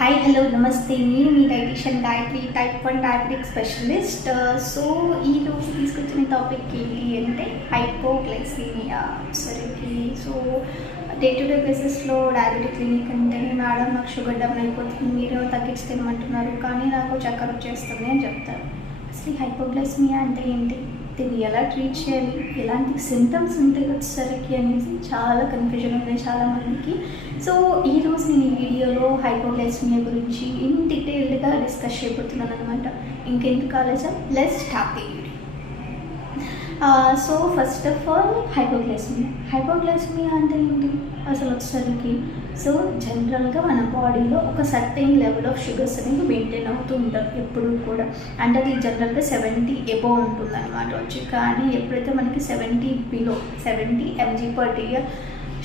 Hi hello నమస్తే, నేను మీ dietitian Gayatri, type 1 diabetic specialist. So ఈరోజు తీసుకొచ్చిన టాపిక్ ఏంటి అంటే హైపోగ్లైసీమియా. సరేకి సో డే టు డే బేసిస్లో డయాబెటిక్ క్లినిక్ అంటే మేడం నాకు షుగర్ డౌన్ అయిపోతుంది, మీరు తగ్గించి తినమంటున్నారు, కానీ నాకు చక్కెర వచ్చేస్తుంది అని చెప్తారు. అసలు హైపోగ్లైసీమియా అంటే ఏంటి, దీన్ని ఎలా ట్రీట్ చేయాలి, ఎలాంటి సింటమ్స్ ఉంటాయి వచ్చేసరికి అనేసి చాలా కన్ఫ్యూజన్ ఉంది చాలామందికి. సో ఈరోజు నేను ఈ వీడియోలో హైపోగ్లైసీమియా గురించి ఇన్ డీటెయిల్డ్గా డిస్కస్ చేయబోతున్నాను అనమాట. ఇంకెందుకు ఆలోచన, let's start the video. So first of all hypoglycaemia అంటే ఏంటి అసలు వచ్చేసరికి, సో జనరల్గా మన బాడీలో ఒక సర్టెన్ లెవెల్ ఆఫ్ షుగర్స్ అనేవి మెయింటైన్ అవుతూ ఉంటారు ఎప్పుడు కూడా. అంటే అది జనరల్గా 70 ఎబోవ్ ఉంటుంది అనమాట వచ్చి. కానీ ఎప్పుడైతే మనకి 70 mg/dl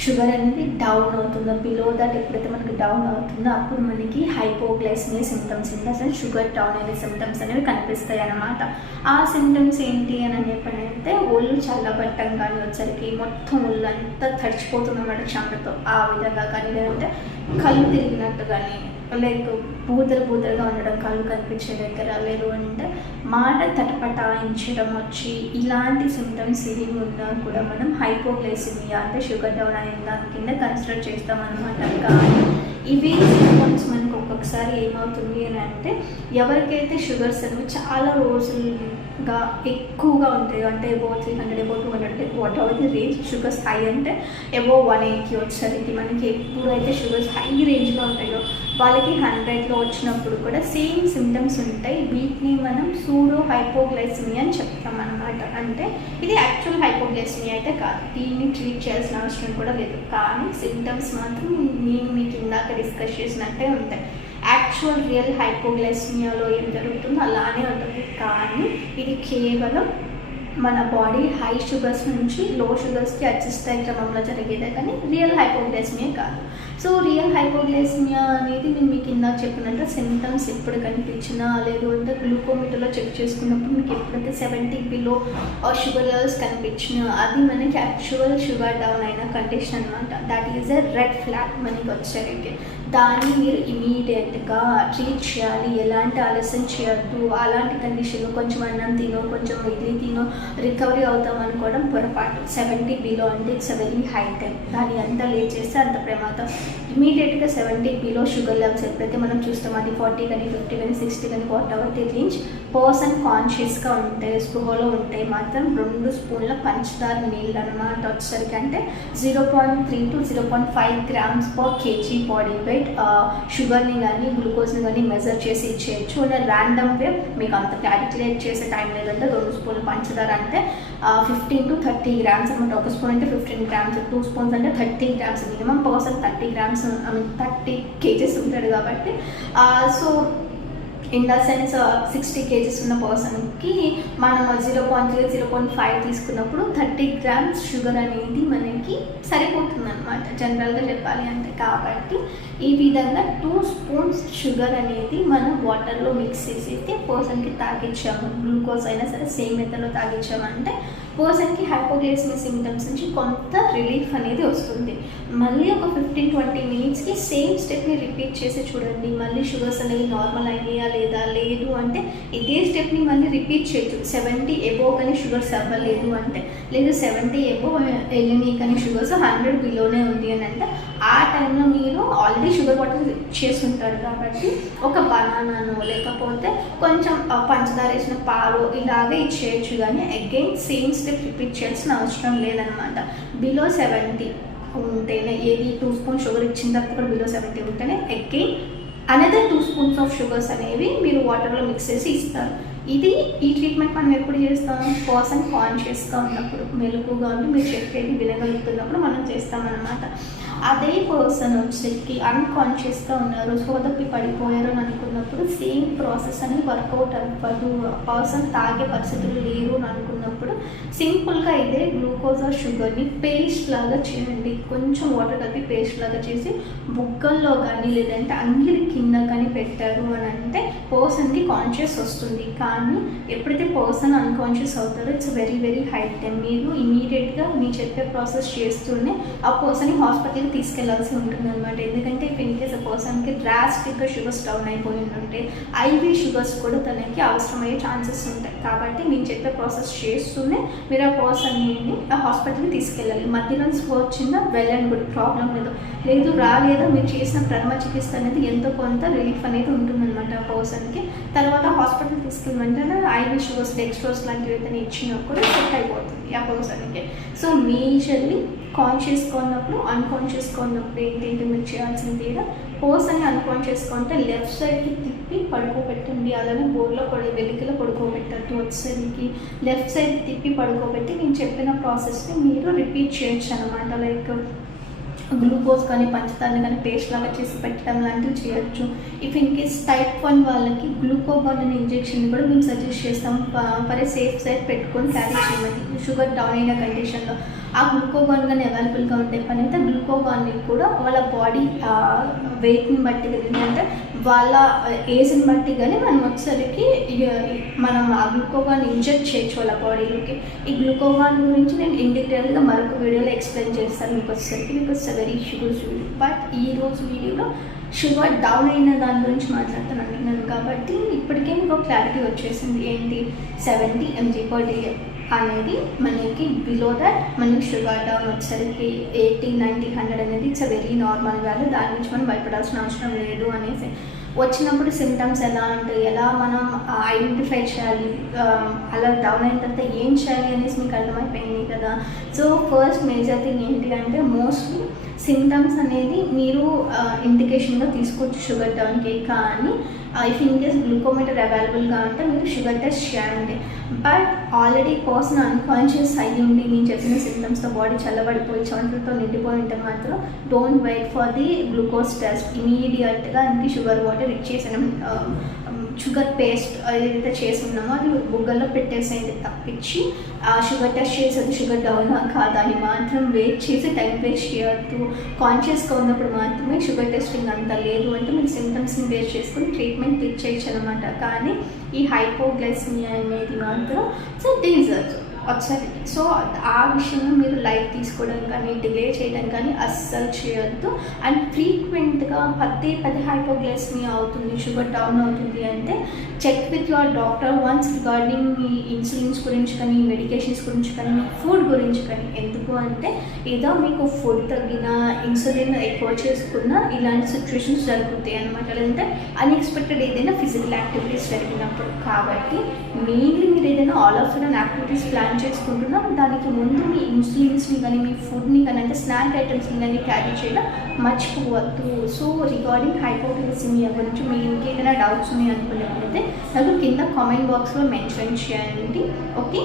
షుగర్ అనేది డౌన్ అవుతుందో, బిలో దట్ ఎప్పుడైతే మనకి డౌన్ అవుతుందో అప్పుడు మనకి హైపోగ్లైసీమియా సిమ్టమ్స్ ఏంటి, అసలు షుగర్ డౌన్ అనే సిమ్టమ్స్ అనేవి కనిపిస్తాయి అన్నమాట. ఆ సిమ్టమ్స్ ఏంటి అని చెప్పినైతే ఒళ్ళు చల్లబట్టం కానీ వచ్చరికి మొత్తం ఒళ్ళు అంతా తడిచిపోతుంది అన్నమాట చెమటతో, ఆ విధంగా కానీ, లేదంటే కళ్ళు తిరిగినట్టు కానీ, లైక్ బూదలుగా ఉండడం కళ్ళు కనిపించే దగ్గర, లేదు అంటే మాట తటపటాయించడం వచ్చి, ఇలాంటి సిమ్టమ్స్ ఏమి ఉన్నా కూడా మనం హైపోగ్లైసీమియా అంటే షుగర్ డౌన్ అయిన దాని కింద కన్సిడర్ చేస్తామన్నమాట. కానీ ఇవి సింటమ్స్ మనకు ఒక్కొక్కసారి ఏమవుతుంది అని అంటే, ఎవరికైతే షుగర్స్ అనేవి చాలా రోజులుగా ఎక్కువగా ఉంటాయి, అంటే above 300 above 200 what ever the range sugars high అంటే అబౌవ్ 180 వచ్చేసరికి మనకి ఎప్పుడైతే షుగర్స్ హై రేంజ్లో ఉంటాయో వాళ్ళకి 100లో వచ్చినప్పుడు కూడా సేమ్ సిమ్టమ్స్ ఉంటాయి. వీటిని మనం సూడో హైపోగ్లైసీమియా అని చెప్తాం అన్నమాట. అంటే ఇది యాక్చువల్ హైపోగ్లైసీమియా అయితే కాదు, దీన్ని ట్రీట్ చేయాల్సిన అవసరం కూడా లేదు. కానీ సిమ్టమ్స్ మాత్రం నేను మీకు ఇందాక డిస్కస్ చేసినట్టే ఉంటాయి. యాక్చువల్ రియల్ హైపోగ్లైసీమియాలో ఏం జరుగుతుందో అలానే ఉంటుంది. కానీ ఇది కేవలం మన బాడీ హై షుగర్స్ నుంచి లో షుగర్స్కి అడ్జస్ట్ అయ్యే క్రమంలో జరిగేదే, కానీ రియల్ హైపోగ్లైసీమియా కాదు. సో రియల్ హైపోగ్లైసీమియా అనేది నేను మీకు ఇందాక చెప్పినట్టు సిమ్టమ్స్ ఎప్పుడు కనిపించినా, లేదు అంటే గ్లూకోమీటర్లో చెక్ చేసుకున్నప్పుడు మీకు ఎప్పుడైతే 70 బిలో షుగర్ లెవెల్స్ కనిపించినా అది మనకి యాక్చువల్ షుగర్ డౌన్ అయిన కండిషన్ అనమాట. That is a red flag మనకి వచ్చేసరికి. దాన్ని మీరు ఇమీడియట్గా ట్రీట్ చేయాలి, ఎలాంటి ఆలస్యం చేయొద్దు. అలాంటి కండిషన్లో కొంచెం అన్నం తినో, కొంచెం ఇడ్లీ తినో రికవరీ అవుతాం అనుకోవడం పొరపాటు. 70 బిలో అంటే it's a very high time, దాన్ని ఎంత లేట్ చేస్తే అంత ప్రమాదం. ఇమీడియట్గా 70 బిలో షుగర్ లెవెల్స్ ఎప్పుడైతే మనం చూస్తాం, అది 40 కానీ 50 కానీ 60 కానీ whatever the range, person కాన్షియస్గా ఉంటే, స్పృహలో ఉంటే మాత్రం 2 స్పూన్ల పంచదార నీళ్ళు అనమాట వచ్చేసరికి. అంటే 0.3 to 0.5 grams per kg body weight షుగర్ని కానీ గ్లూకోజ్ని కానీ మెజర్ చేసి ఇచ్చేయచ్చు. అంటే ర్యాండమ్ వే, మీకు అంత క్యాలిక్యులేట్ చేసే టైం లేదంటే 2 స్పూన్ల పంచదార అంటే 15 to 30 grams అనమాట. ఒక స్పూన్ అంటే 15 grams, 2 స్పూన్స్ అంటే 30 grams. Minimum person 30 grams 30 kgs ఉంటాడు కాబట్టి, so in the sense 60 kgs ఉన్న పర్సన్కి మనం 0.3 0.5 తీసుకున్నప్పుడు 30 grams షుగర్ అనేది మనకి సరిపోతుంది అనమాట జనరల్గా చెప్పాలి అంటే. కాబట్టి ఈ విధంగా 2 స్పూన్స్ షుగర్ అనేది మనం వాటర్లో మిక్స్ చేసి పర్సన్కి తాగించాము, గ్లూకోజ్ అయినా సరే సేమ్ మెథడ్లో తాగించామంటే పర్సన్కి హైపోగ్లైసీమియా సిమ్టమ్స్ నుంచి కొంత రిలీఫ్ అనేది వస్తుంది. మళ్ళీ ఒక 15-20 మినిట్స్కి సేమ్ స్టెప్ని రిపీట్ చేసి చూడండి, మళ్ళీ షుగర్స్ అనేవి నార్మల్ అయినాయా లేదా, లేదు అంటే ఇదే స్టెప్ని మళ్ళీ రిపీట్ చేయొచ్చు. 70 ఎబోవ్ కానీ షుగర్స్ అవ్వలేదు అంటే, లేదు 70 ఎబోవ్ వెళ్ళినాయి కానీ షుగర్స్ 100 బిలోనే ఉంది అని అంటే, ఆ టైంలో మీరు ఆల్రెడీ షుగర్ వాటర్ చేస్తుంటారు కాబట్టి ఒక బనానాను లేకపోతే కొంచెం పంచదార వేసిన పాలు ఇలాగే ఇచ్చేయచ్చు. కానీ అగైన్ సేమ్ స్టెప్ రిపీట్ చేయాల్సిన అవసరం లేదనమాట. బిలో 70 ఉంటేనే, ఏది 2 స్పూన్ షుగర్ ఇచ్చిన తర్వాత కూడా బిలో 70 ఉంటేనే again another 2 spoons of sugars అనేవి మీరు వాటర్లో మిక్స్ చేసి ఇస్తారు. ఈ ట్రీట్మెంట్ మనం ఎప్పుడు చేస్తాం, పర్సన్ కాన్షియస్గా ఉన్నప్పుడు, మెలకుగా ఉండి మీరు చెప్పేది వినగలుగుతున్నప్పుడు మనం చేస్తామన్నమాట. అదే పర్సన్ వచ్చేకి అన్కాన్షియస్గా ఉన్నారు, సోదప్పి పడిపోయారు అని అనుకున్నప్పుడు సేమ్ ప్రాసెస్ అనేది వర్కౌట్ అవ్వదు, పర్సన్ తాగే పరిస్థితులు లేరు అని అనుకున్నప్పుడు సింపుల్గా ఇదే గ్లూకోజ్ షుగర్ని పేస్ట్ లాగా చేయండి. కొంచెం వాటర్ కలిపి పేస్ట్ లాగా చేసి బుగ్గల్లో కానీ లేదంటే అంగిలి కింద కానీ పెట్టారు అని అంటే పర్సన్కి కాన్షియస్ వస్తుంది. కానీ ఎప్పుడైతే పర్సన్ అన్కాన్షియస్ అవుతారో it's very very high time. మీరు ఇమీడియట్గా మీ చెప్పే ప్రాసెస్ చేస్తూనే ఆ పర్సన్ని హాస్పిటల్కి తీసుకెళ్లాల్సి ఉంటుంది అనమాట. ఎందుకంటే ఇఫ్ ఇన్ కేస్ ఆ పర్సన్కి డ్రాస్టిక్గా షుగర్స్ డౌన్ అయిపోయి ఉంటే ఐవీ షుగర్స్ కూడా తనకి అవసరమయ్యే ఛాన్సెస్ ఉంటాయి. కాబట్టి నేను చెప్పే ప్రాసెస్ చేస్తూనే మీరు ఆ పర్సన్ని హాస్పిటల్కి తీసుకెళ్ళాలి. మధ్యలో వచ్చిందా వెల్ అండ్ గుడ్, ప్రాబ్లం లేదు రాలేదా మీరు చేసిన ప్రథమ చికిత్స అనేది ఎంతో కొంత రిలీఫ్ అనేది ఉంటుందన్నమాట ఆ పర్సన్కి. తర్వాత హాస్పిటల్ తీసుకెళ్ళమంటే ఐవీ షుగర్స్ డెక్స్ట్రోస్ లాంటివి ఏదైనా ఇచ్చినా కూడా సెట్ అయిపోతుంది ఆ పర్సన్కి. సో మేజర్లీ కాన్షియస్గా ఉన్నప్పుడు అన్కాన్షియస్గా ఉన్నప్పుడు ఏంటంటే మీరు చేయాల్సింది పర్సన్ని అన్కాన్షియస్గా ఉంటే లెఫ్ట్ సైడ్కి తిప్పి పడుకోబెట్టండి. అలానే బోర్లో వెలికిలో పడుకోబెట్టద్దు. వచ్చేసరికి లెఫ్ట్ సైడ్ తిప్పి పడుకోబెట్టి నేను చెప్పిన ప్రాసెస్ని మీరు రిపీట్ చేయొచ్చు అనమాట. లైక్ గ్లూకోజ్ కానీ పంచదారని కానీ పేస్ట్ లాగా చేసి పెట్టడం లాంటివి చేయొచ్చు. ఇఫ్ ఇన్ కేస్ టైప్ 1 వాళ్ళకి గ్లూకోగాన్ అనే ఇంజెక్షన్ కూడా మేము సజెస్ట్ చేస్తాం. ఫర్ ఏ సేఫ్ సైడ్ పెట్టుకొని క్యారీ చేయమని షుగర్ డౌన్ అయిన కండిషన్లో. ఆ గ్లూకోగాన్ కానీ అవైలబుల్గా ఉంటే పని అయితే గ్లూకోగాన్ని కూడా వాళ్ళ బాడీ వెయిట్ని బట్టి కానీ అంటే వాళ్ళ ఏజ్ని బట్టి కానీ మనం వచ్చేసరికి మనం ఆ గ్లూకోగాన్ ఇంజెక్ట్ చేయొచ్చు వాళ్ళ బాడీలోకి. ఈ గ్లూకోగాన్ గురించి నేను ఇన్ డీటెయిల్గా మరొక వీడియోలో ఎక్స్ప్లెయిన్ చేస్తాను మీకు వచ్చేసరికి, because very sugar video. But ఈరోజు వీడియోలో షుగర్ డౌన్ అయిన దాని గురించి మాట్లాడుతున్నాను కాబట్టి ఇప్పటికే మీకు క్లారిటీ వచ్చేసింది. ఏంటి 70 mg/day అనేది మనకి బిలో దట్ మనకి షుగర్ డౌన్ వచ్చేసరికి 80, 90, 100 అనేది ఇట్స్ వెరీ నార్మల్ వాల్యూ. దాని నుంచి మనం భయపడాల్సిన అవసరం లేదు అనేసి. వచ్చినప్పుడు సిమ్టమ్స్ ఎలా ఉంటాయి, ఎలా మనం ఐడెంటిఫై చేయాలి, అలా డౌన్ అయిన తర్వాత ఏం చేయాలి అనేసి మీకు అర్థమైపోయింది కదా. సో ఫస్ట్ మేజర్ థింగ్ ఏంటి అంటే మోస్ట్లీ సిమ్టమ్స్ అనేది మీరు ఇండికేషన్గా తీసుకోవచ్చు షుగర్ డౌన్కి. కానీ ఇఫ్ ఇన్ కేస్ గ్లూకోమీటర్ అవైలబుల్గా ఉంటే మీరు షుగర్ టెస్ట్ చేయండి. బట్ ఆల్రెడీ పర్సన్ అన్కాన్షియస్ అయ్యింది నేను చెప్పిన సిమ్టమ్స్తో బాడీ చల్లబడిపోయి చెమటలతో నిండిపోయి ఉంటే మాత్రం don't wait for the glucose test. ఇమీడియట్గా ఇంటి షుగర్ వాటర్ ఇచ్చేసాను, షుగర్ పేస్ట్ ఏదైతే చేసి ఉన్నామో అది బుగ్గల్లో పెట్టేసేది తప్పించి షుగర్ టెస్ట్ చేసేది షుగర్ డౌనా కాదా అని మాత్రం వెయిట్ చేసి టైం వేస్ట్ చేయొద్దు. కాన్షియస్గా ఉన్నప్పుడు మాత్రమే షుగర్ టెస్టింగ్ అంతా లేదు అంటే మీరు సిమ్టమ్స్ని బేస్ చేసుకుని ట్రీట్మెంట్ ఇచ్చేయచ్చు అనమాట. కానీ ఈ హైపోగ్లైసిమియా అనేది మాత్రం సో డేంజర్ వచ్చేది. సో ఆ విషయంలో మీరు లైట్ తీసుకోవడం కానీ డిలే చేయడం కానీ అస్సలు చేయొద్దు. అండ్ ఫ్రీక్వెంట్గా పదే హైపోగ్లైసిమియా అవుతుంది, షుగర్ డౌన్ అవుతుంది అంటే check with your doctor once regarding మీ ఇన్సులిన్స్ గురించి కానీ మెడికేషన్స్ గురించి కానీ మీ ఫుడ్ గురించి కానీ. ఎందుకు అంటే ఏదో మీకు ఫుడ్ తగ్గిన ఇన్సులిన్ ఎక్కువ చేసుకున్న ఇలాంటి సిచ్యువేషన్స్ జరుగుతాయి అనమాట. లేదంటే అన్ఎక్స్పెక్టెడ్ ఏదైనా ఫిజికల్ యాక్టివిటీస్ జరిగినప్పుడు. కాబట్టి మెయిన్లీ మీరు ఏదైనా all of sudden activities plan చేసుకుంటున్నాం దానికి ముందు మీ ఇన్సులిన్స్ని కానీ మీ ఫుడ్ని కానీ అంటే స్నాక్ ఐటమ్స్ని కానీ క్యారీ చేయడం మర్చిపోవద్దు. సో రిగార్డింగ్ హైపోగ్లైసిమియా గురించి మీకు ఇంకేదైనా డౌట్స్ ఉన్నాయి అనుకున్నట్లయితే నాకు కింద కామెంట్ బాక్స్లో మెన్షన్ చేయండి. Okay,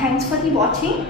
thanks for the watching.